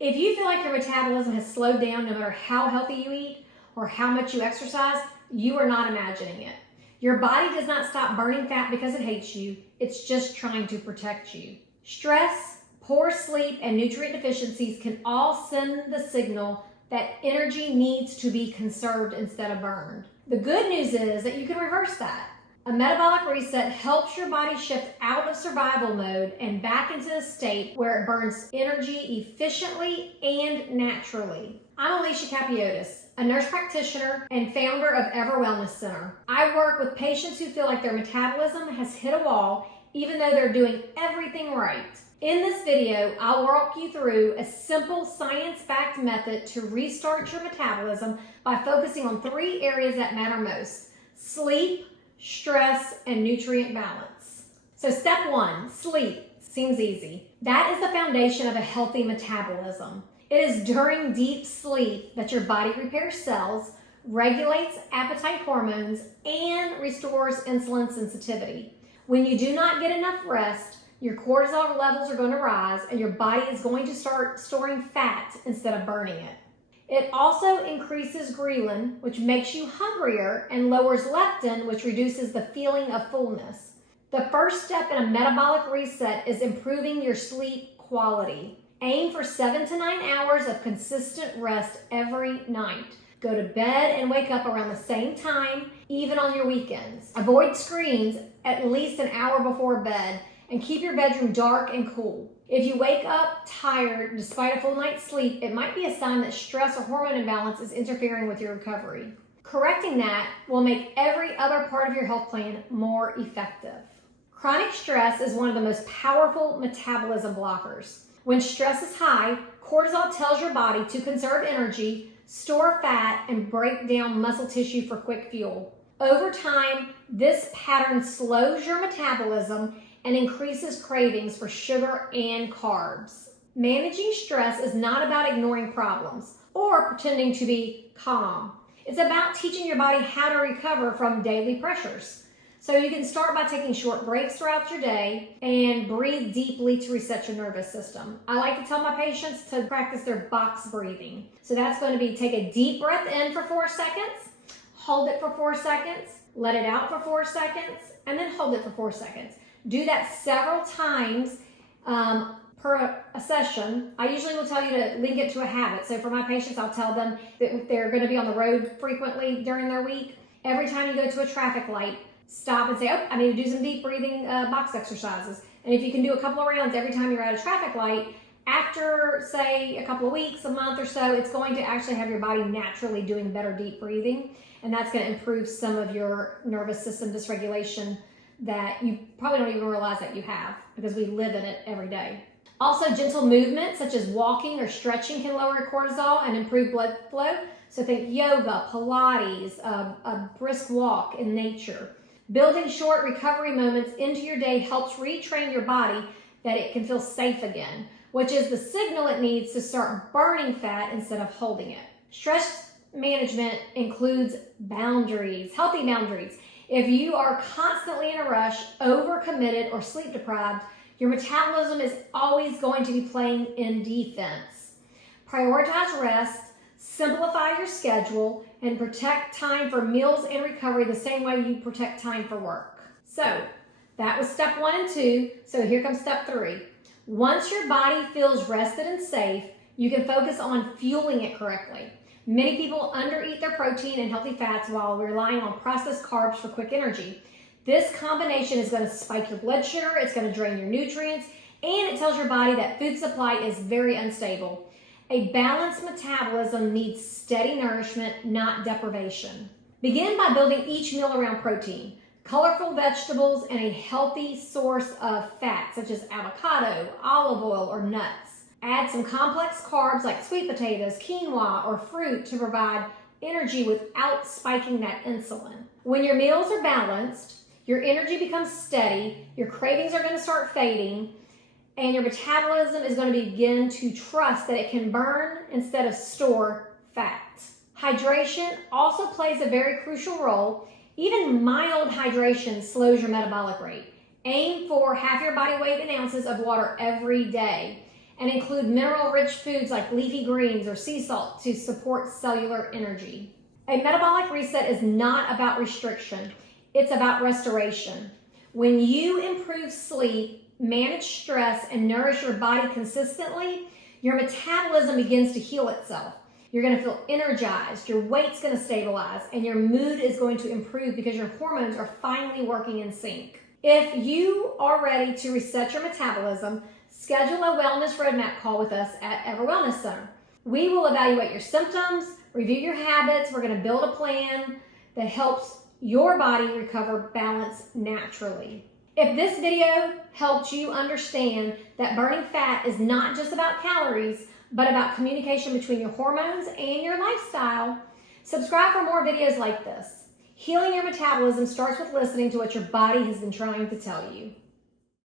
If you feel like your metabolism has slowed down no matter how healthy you eat or how much you exercise, you are not imagining it. Your body does not stop burning fat because it hates you. It's just trying to protect you. Stress, poor sleep, and nutrient deficiencies can all send the signal that energy needs to be conserved instead of burned. The good news is that you can reverse that. A metabolic reset helps your body shift out of survival mode and back into a state where it burns energy efficiently and naturally. I'm Alicia Capiotis, a nurse practitioner and founder of Ever Wellness Center. I work with patients who feel like their metabolism has hit a wall even though they're doing everything right. In this video, I'll walk you through a simple science-backed method to restart your metabolism by focusing on 3 areas that matter most: sleep, stress, and nutrient balance. So step 1, sleep. Seems easy. That is the foundation of a healthy metabolism. It is during deep sleep that your body repairs cells, regulates appetite hormones, and restores insulin sensitivity. When you do not get enough rest, your cortisol levels are going to rise and your body is going to start storing fat instead of burning it. It also increases ghrelin, which makes you hungrier, and lowers leptin, which reduces the feeling of fullness. The first step in a metabolic reset is improving your sleep quality. Aim for 7 to 9 hours of consistent rest every night. Go to bed and wake up around the same time, even on your weekends. Avoid screens at least an hour before bed, and keep your bedroom dark and cool. If you wake up tired despite a full night's sleep, it might be a sign that stress or hormone imbalance is interfering with your recovery. Correcting that will make every other part of your health plan more effective. Chronic stress is one of the most powerful metabolism blockers. When stress is high, cortisol tells your body to conserve energy, store fat, and break down muscle tissue for quick fuel. Over time, this pattern slows your metabolism and increases cravings for sugar and carbs. Managing stress is not about ignoring problems or pretending to be calm. It's about teaching your body how to recover from daily pressures. So you can start by taking short breaks throughout your day and breathe deeply to reset your nervous system. I like to tell my patients to practice their box breathing. So that's going to be take a deep breath in for 4 seconds, hold it for 4 seconds, let it out for 4 seconds, and then hold it for 4 seconds. Do that several times per a session. I usually will tell you to link it to a habit. So for my patients, I'll tell them that if they're going to be on the road frequently during their week, every time you go to a traffic light, stop and say, oh, I need to do some deep breathing box exercises. And if you can do a couple of rounds every time you're at a traffic light, after, say, a couple of weeks, a month or so, it's going to actually have your body naturally doing better deep breathing. And that's going to improve some of your nervous system dysregulation that you probably don't even realize that you have because we live in it every day. Also, gentle movement such as walking or stretching can lower cortisol and improve blood flow. So think yoga, Pilates, a brisk walk in nature. Building short recovery moments into your day helps retrain your body that it can feel safe again, which is the signal it needs to start burning fat instead of holding it. Stress management includes boundaries, healthy boundaries. If you are constantly in a rush, overcommitted, or sleep deprived, your metabolism is always going to be playing in defense. Prioritize rest, simplify your schedule, and protect time for meals and recovery the same way you protect time for work. So that was step 1 and 2. So here comes step 3. Once your body feels rested and safe, you can focus on fueling it correctly. Many people undereat their protein and healthy fats while relying on processed carbs for quick energy. This combination is going to spike your blood sugar, it's going to drain your nutrients, and it tells your body that food supply is very unstable. A balanced metabolism needs steady nourishment, not deprivation. Begin by building each meal around protein, colorful vegetables, and a healthy source of fat such as avocado, olive oil, or nuts. Add some complex carbs like sweet potatoes, quinoa, or fruit to provide energy without spiking that insulin. When your meals are balanced, your energy becomes steady, your cravings are going to start fading, and your metabolism is going to begin to trust that it can burn instead of store fat. Hydration also plays a very crucial role. Even mild hydration slows your metabolic rate. Aim for half your body weight in ounces of water every day. and include mineral-rich foods like leafy greens or sea salt to support cellular energy. A metabolic reset is not about restriction, it's about restoration. When you improve sleep, manage stress, and nourish your body consistently, your metabolism begins to heal itself. You're going to feel energized, your weight's going to stabilize, and your mood is going to improve because your hormones are finally working in sync. If you are ready to reset your metabolism, schedule a wellness roadmap call with us at Ever Wellness Center. We will evaluate your symptoms, review your habits. We're going to build a plan that helps your body recover balance naturally. If this video helped you understand that burning fat is not just about calories, but about communication between your hormones and your lifestyle, subscribe for more videos like this. Healing your metabolism starts with listening to what your body has been trying to tell you.